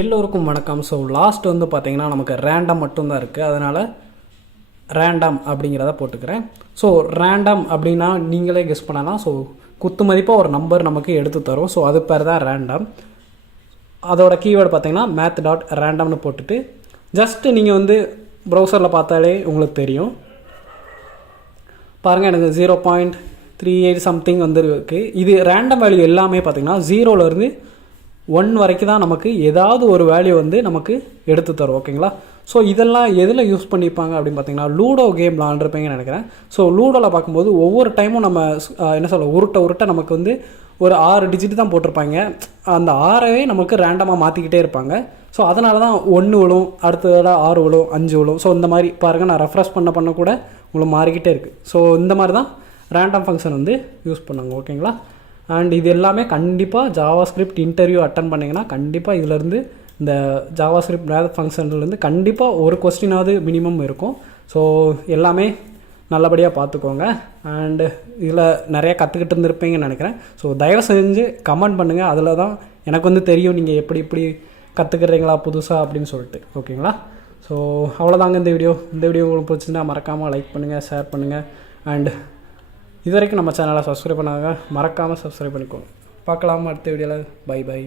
எல்லோருக்கும் வணக்கம். So last வந்து பார்த்திங்கன்னா நமக்கு ரேண்டம் மட்டும்தான் இருக்குது, அதனால் ரேண்டம் அப்படிங்கிறத போட்டுக்கிறேன். ஸோ ரேண்டம் அப்படின்னா நீங்களே கெஸ் பண்ணலாம். ஸோ குத்து மதிப்பாக ஒரு நம்பர் நமக்கு எடுத்து தரும். ஸோ அது பேர் தான் ரேண்டம். அதோட கீவேர்டு பார்த்திங்கன்னா Math.random போட்டுட்டு ஜஸ்ட்டு நீங்கள் வந்து ப்ரௌசரில் பார்த்தாலே உங்களுக்கு தெரியும். பாருங்கள், எனக்கு 0.38 சம்திங் வந்துருக்கு. இது ரேண்டம் வேல்யூ எல்லாமே பார்த்திங்கன்னா 0லேருந்து 1 வரைக்கும் தான் நமக்கு ஏதாவது ஒரு வேல்யூ வந்து நமக்கு எடுத்து தரும். ஓகேங்களா? ஸோ இதெல்லாம் எதில் யூஸ் பண்ணியிருப்பாங்க அப்படின்னு பார்த்தீங்கன்னா லூடோ கேம் விளாண்டுருப்பீங்கன்னு நினைக்கிறேன். ஸோ லூடோவில் பார்க்கும்போது ஒவ்வொரு டைமும் நம்ம என்ன சொல்ல உருட்ட நமக்கு வந்து ஒரு 6 டிஜிட் தான் போட்டிருப்பாங்க. அந்த 6வே நமக்கு ரேண்டமாக மாற்றிக்கிட்டே இருப்பாங்க. ஸோ அதனால தான் 1 விழும், அடுத்ததோட 6 விழும், 5 விழும். ஸோ இந்த மாதிரி பாருங்கள், நான் ரெஃப்ரெஷ் பண்ண கூட உங்களுக்கு மாறிக்கிட்டே இருக்குது. ஸோ இந்த மாதிரி தான் ரேண்டம் ஃபங்க்ஷன் வந்து யூஸ் பண்ணுவாங்க. ஓகேங்களா? அண்ட் இது எல்லாமே கண்டிப்பாக JavaScript இன்டர்வியூ அட்டன் பண்ணிங்கன்னா கண்டிப்பாக இதிலேருந்து இந்த JavaScript மேத் ஃபங்க்ஷன்லேருந்து கண்டிப்பாக ஒரு கொஸ்டினாவது மினிமம் இருக்கும். ஸோ எல்லாமே நல்லபடியாக பார்த்துக்கோங்க. அண்டு இதில் நிறையா கற்றுக்கிட்டு இருந்திருப்பீங்கன்னு நினைக்கிறேன். ஸோ தயவு செஞ்சு கமெண்ட் பண்ணுங்கள். அதில் தான் எனக்கு வந்து தெரியும் நீங்கள் எப்படி கற்றுக்குறீங்களா புதுசாக அப்படின்னு சொல்லிட்டு. ஓகேங்களா? ஸோ அவ்வளோதாங்க இந்த வீடியோ உங்களுக்கு பிடிச்சிருந்தா மறக்காமல் லைக் பண்ணுங்கள், ஷேர் பண்ணுங்கள். அண்டு இது வரைக்கும் நம்ம சேனலை சப்ஸ்கிரைப் பண்ணாங்க, மறக்காமல் சப்ஸ்கிரைப் பண்ணிக்கோங்க. பார்க்கலாம் அடுத்த வீடியோவில். பை.